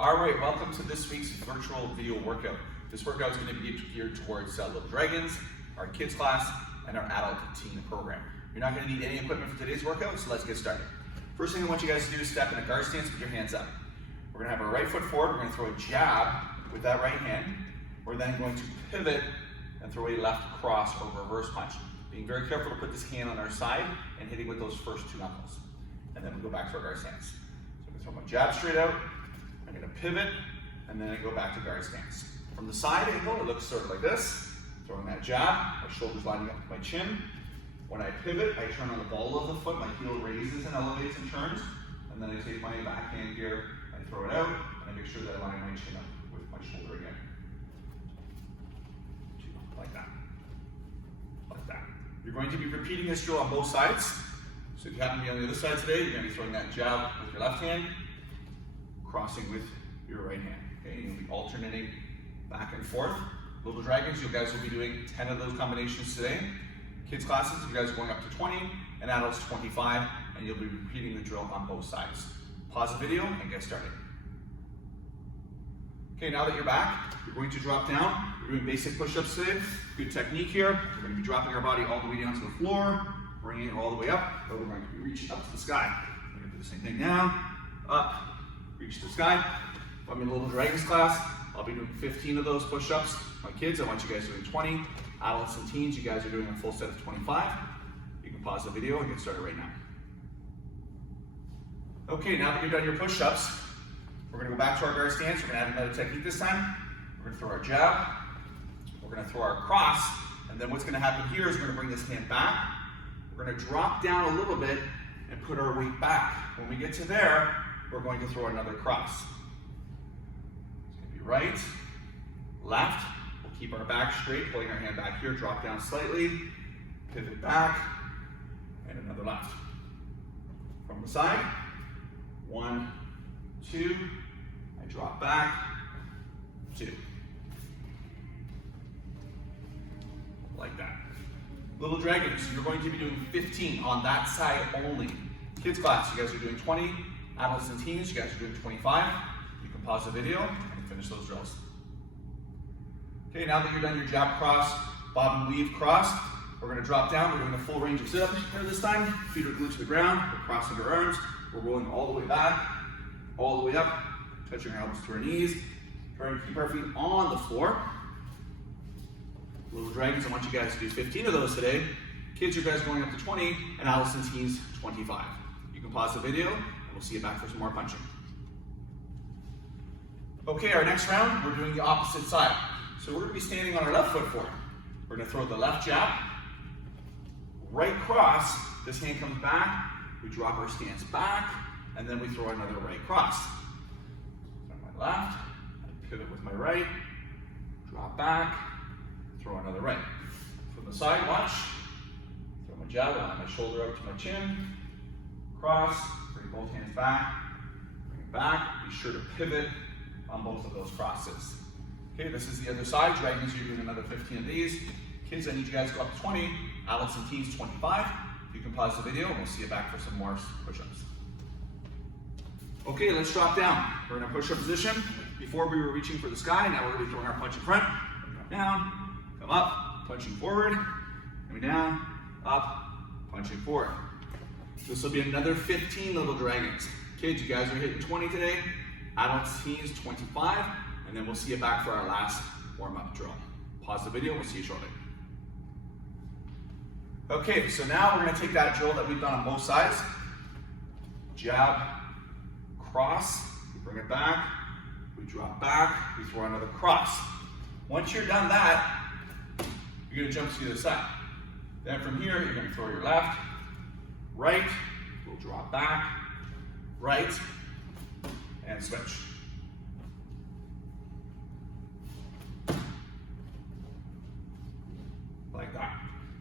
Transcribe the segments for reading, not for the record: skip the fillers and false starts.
All right, welcome to this week's virtual video workout. This workout is going to be geared towards Little Dragons, our kids class, and our adult teen program. You're not going to need any equipment for today's workout, so let's get started. First thing I want you guys to do is step in a guard stance with your hands up. We're going to have our right foot forward, we're going to throw a jab with that right hand. We're then going to pivot and throw a left cross or reverse punch. Being very careful to put this hand on our side and hitting with those first two knuckles. And then we go back to our guard stance. So I'm going to throw my jab straight out. I'm going to pivot, and then I go back to guard stance. From the side angle, it looks sort of like this. Throwing that jab, my shoulders lining up with my chin. When I pivot, I turn on the ball of the foot, my heel raises and elevates and turns, and then I take my back hand here, I throw it out, and I make sure that I line my chin up with my shoulder again. Like that. Like that. You're going to be repeating this drill on both sides. So if you happen to be on the other side today, you're going to be throwing that jab with your left hand, crossing with your right hand. Okay, you'll be alternating back and forth. Little Dragons, you guys will be doing 10 of those combinations today. Kids classes, you guys are going up to 20, and adults 25, and you'll be repeating the drill on both sides. Pause the video and get started. Okay, now that you're back, you're going to drop down. We're doing basic push-ups today. Good technique here. We're going to be dropping our body all the way down to the floor, bringing it all the way up, but we're going to be reaching up to the sky. We're going to do the same thing now. Up, reach to the sky. If I'm in a Little Dragons class, I'll be doing 15 of those push-ups. My kids, I want you guys doing 20. Adults and teens, you guys are doing a full set of 25. You can pause the video and get started right now. Okay, now that you've done your push-ups, we're going to go back to our guard stance. We're going to add another technique this time. We're going to throw our jab. We're going to throw our cross. And then what's going to happen here is we're going to bring this hand back. We're going to drop down a little bit and put our weight back. When we get to there, we're going to throw another cross. It's going to be right, left. We'll keep our back straight, pulling our hand back here, drop down slightly, pivot back, and another left. From the side, 1, 2, I drop back, 2. Like that. Little Dragons, you're going to be doing 15 on that side only. Kids class, you guys are doing 20. Adults and teens, you guys are doing 25. You can pause the video and finish those drills. Okay, now that you're done your jab cross, bob and weave cross, we're going to drop down. We're doing a full range of sit-ups here this time. Feet are glued to the ground. We're crossing our arms. We're rolling all the way back, all the way up, touching our elbows to our knees. Trying to keep our feet on the floor. Little Dragons, I want you guys to do 15 of those today. Kids, you guys are going up to 20, and adults and teens, 25. You can pause the video, and we'll see you back for some more punching. Okay, our next round, we're doing the opposite side. So we're going to be standing on our left foot forward. We're going to throw the left jab, right cross, this hand comes back, we drop our stance back, and then we throw another right cross. So my left, I pivot with my right, drop back, throw another right. From the side, watch, throw my jab, line my shoulder out to my chin, cross, bring both hands back, bring it back, be sure to pivot on both of those crosses. Okay, this is the other side. Dragons, you're doing another 15 of these. Kids, I need you guys to go up to 20. Adults and teens, 25. You can pause the video and we'll see you back for some more push-ups. Okay, let's drop down. We're in a push-up position. Before we were reaching for the sky, now we're going to be throwing our punch in front. Drop down, come up, punching forward, coming down, up, punching forward. This will be another 15 Little Dragons. Kids, you guys are hitting 20 today. Adults, teens, 25. And then we'll see you back for our last warm-up drill. Pause the video, we'll see you shortly. Okay, so now we're going to take that drill that we've done on both sides. Jab, cross, we bring it back, we drop back, we throw another cross. Once you're done that, you're going to jump to the other side. Then from here, you're going to throw your left, right, we'll drop back, right, and switch. Like that.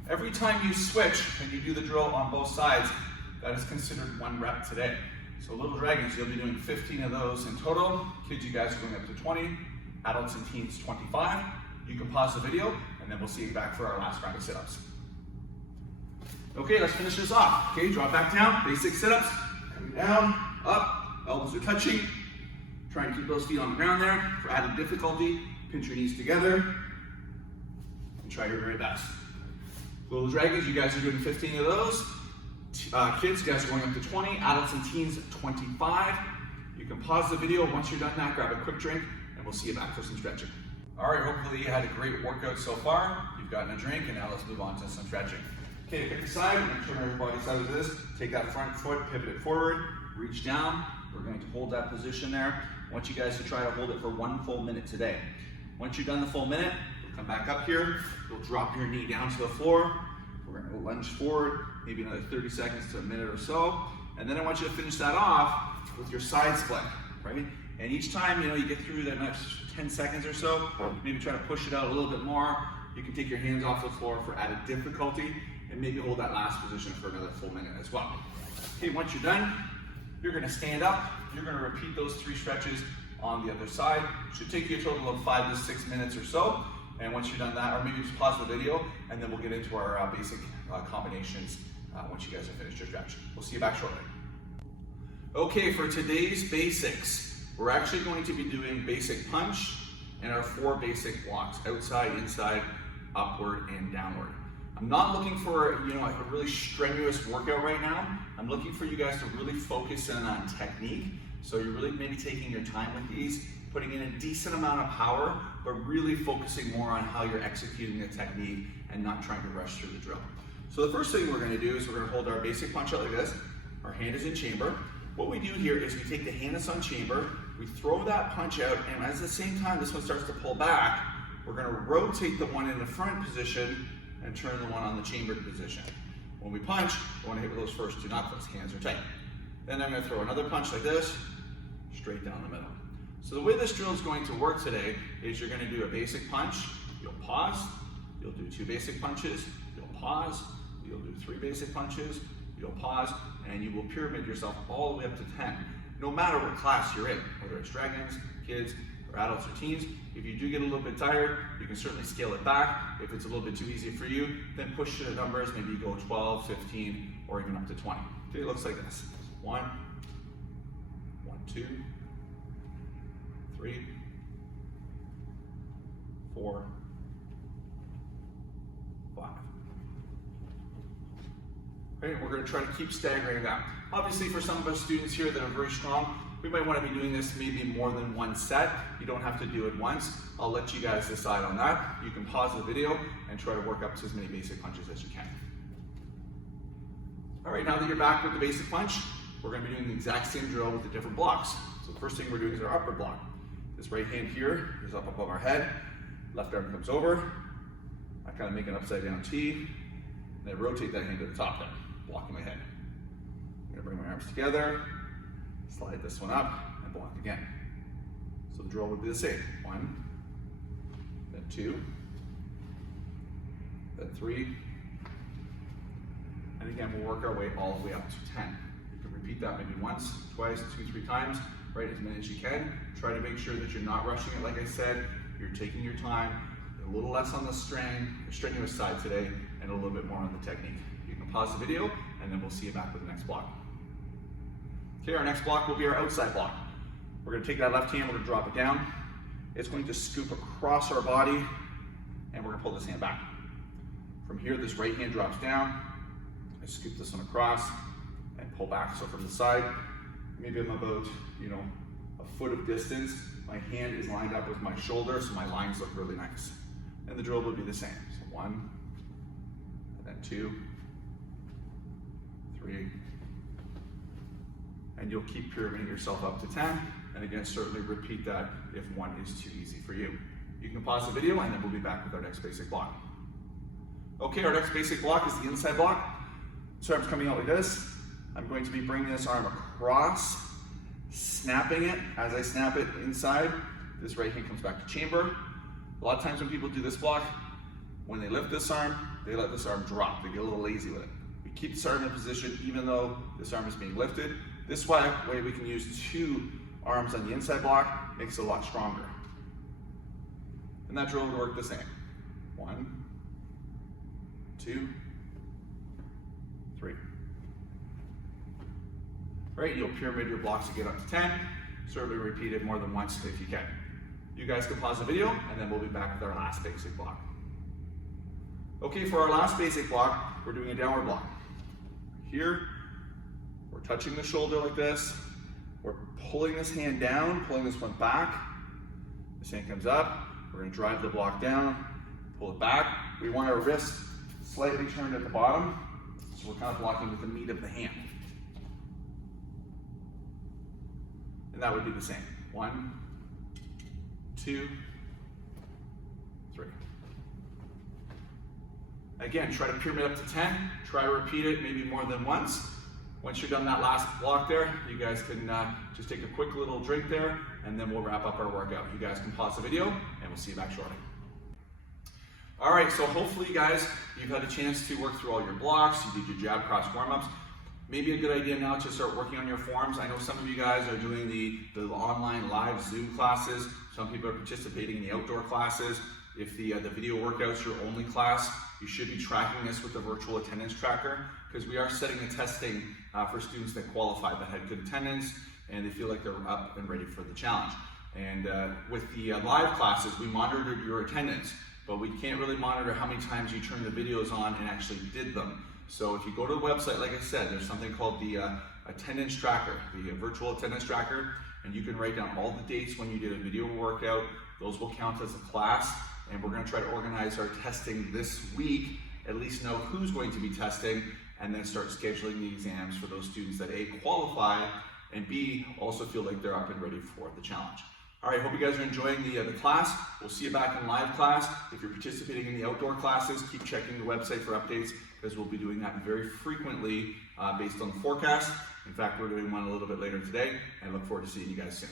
Every time you switch and you do the drill on both sides, that is considered 1 rep today. So Little Dragons, you'll be doing 15 of those in total. Kids, you guys are going up to 20. Adults and teens, 25. You can pause the video, and then we'll see you back for our last round of sit-ups. Okay, let's finish this off. Okay, drop back down, basic sit-ups. Coming down, up, elbows are touching. Try and keep those feet on the ground there. For added difficulty, pinch your knees together and try your very best. Little dragons, you guys are doing 15 of those. Kids, you guys are going up to 20. Adults and teens, 25. You can pause the video. Once you're done that, grab a quick drink and we'll see you back for some stretching. All right, hopefully you had a great workout so far. You've gotten a drink and now let's move on to some stretching. Okay, pick a side. We're going to turn everybody side with this. Take that front foot, pivot it forward, reach down. We're going to hold that position there. I want you guys to try to hold it for 1 full minute today. Once you've done the full minute, you'll come back up here. You'll drop your knee down to the floor. We're going to lunge forward, maybe another 30 seconds to a minute or so. And then I want you to finish that off with your side split, right? And each time, you get through that next 10 seconds or so, maybe try to push it out a little bit more. You can take your hands off the floor for added difficulty and maybe hold that last position for another full minute as well. Okay, once you're done, you're gonna stand up. You're gonna repeat those 3 stretches on the other side. It should take you a total of 5 to 6 minutes or so. And once you're done that, or maybe just pause the video, and then we'll get into our basic combinations once you guys have finished your stretch. We'll see you back shortly. Okay, for today's basics, we're actually going to be doing basic punch and our 4 basic blocks: outside, inside, upward, and downward. I'm not looking for a really strenuous workout right now. I'm looking for you guys to really focus in on technique. So you're really maybe taking your time with these, putting in a decent amount of power, but really focusing more on how you're executing the technique and not trying to rush through the drill. So the first thing we're going to do is we're going to hold our basic punch out like this. Our hand is in chamber. What we do here is we take the hand that's on chamber, we throw that punch out, and at the same time this one starts to pull back, we're going to rotate the one in the front position and turn the one on the chambered position. When we punch, we want to hit with those first 2 knuckles. Hands are tight. Then I'm going to throw another punch like this, straight down the middle. So the way this drill is going to work today is you're going to do a basic punch, you'll pause, you'll do 2 basic punches, you'll pause, you'll do 3 basic punches, you'll pause, and you will pyramid yourself all the way up to 10. No matter what class you're in, whether it's dragons, kids, or adults or teens. If you do get a little bit tired, you can certainly scale it back. If it's a little bit too easy for you, then push the numbers, maybe go 12, 15, or even up to 20. Okay, it looks like this. 1, 2, 3, 4, 5. Okay, we're going to try to keep staggering that. Obviously, for some of us students here that are very strong, we might want to be doing this maybe more than 1 set. You don't have to do it once. I'll let you guys decide on that. You can pause the video and try to work up to as many basic punches as you can. All right, now that you're back with the basic punch, we're going to be doing the exact same drill with the different blocks. So the first thing we're doing is our upward block. This right hand here is up above our head. Left arm comes over. I kind of make an upside down T. And I rotate that hand to the top there, blocking my head. I'm going to bring my arms together, slide this one up, and block again. So the drill would be the same. 1, then 2, then 3, and again, we'll work our way all the way up to 10. You can repeat that maybe once, twice, 2, 3 times, right, as many as you can. Try to make sure that you're not rushing it, like I said. You're taking your time, a little less on the strenuous side today, and a little bit more on the technique. You can pause the video, and then we'll see you back with the next block. Okay, our next block will be our outside block. We're going to take that left hand, we're going to drop it down. It's going to scoop across our body, and we're going to pull this hand back. From here, this right hand drops down. I scoop this one across and pull back. So from the side, maybe I'm about, a foot of distance. My hand is lined up with my shoulder, so my lines look really nice. And the drill will be the same. So 1, and then 2, 3, and you'll keep pyramiding yourself up to 10. And again, certainly repeat that if 1 is too easy for you. You can pause the video and then we'll be back with our next basic block. Okay, our next basic block is the inside block. So arm's coming out like this. I'm going to be bringing this arm across, snapping it. As I snap it inside, this right hand comes back to chamber. A lot of times when people do this block, when they lift this arm, they let this arm drop. They get a little lazy with it. We keep this arm in position even though this arm is being lifted. This way we can use 2 arms on the inside block, makes it a lot stronger. And that drill would work the same. 1, 2, 3. Right, you'll pyramid your blocks to get up to 10. certainly repeat it more than once if you can. You guys can pause the video, and then we'll be back with our last basic block. Okay, for our last basic block, we're doing a downward block. Here, we're touching the shoulder like this. We're pulling this hand down, pulling this one back. This hand comes up. We're gonna drive the block down, pull it back. We want our wrist slightly turned at the bottom, so we're kind of blocking with the meat of the hand. And that would be the same. 1, 2, 3. Again, try to pyramid up to 10. Try to repeat it maybe more than once. Once you're done that last block there, you guys can just take a quick little drink there, and then we'll wrap up our workout. You guys can pause the video, and we'll see you back shortly. All right, so hopefully you guys, you've had a chance to work through all your blocks, you did your jab cross warm-ups. Maybe a good idea now to start working on your forms. I know some of you guys are doing the online live Zoom classes. Some people are participating in the outdoor classes. If the video workout's your only class, you should be tracking this with the virtual attendance tracker, because we are setting the testing for students that qualify, that had good attendance, and they feel like they're up and ready for the challenge. And with the live classes, we monitored your attendance, but we can't really monitor how many times you turned the videos on and actually did them. So if you go to the website, like I said, there's something called the attendance tracker, the virtual attendance tracker, and you can write down all the dates when you did a video workout. Those will count as a class, and we're going to try to organize our testing this week, at least know who's going to be testing, and then start scheduling the exams for those students that A, qualify, and B, also feel like they're up and ready for the challenge. All right, hope you guys are enjoying the class. We'll see you back in live class. If you're participating in the outdoor classes, keep checking the website for updates, because we'll be doing that very frequently based on the forecast. In fact, we're doing one a little bit later today, and I look forward to seeing you guys soon.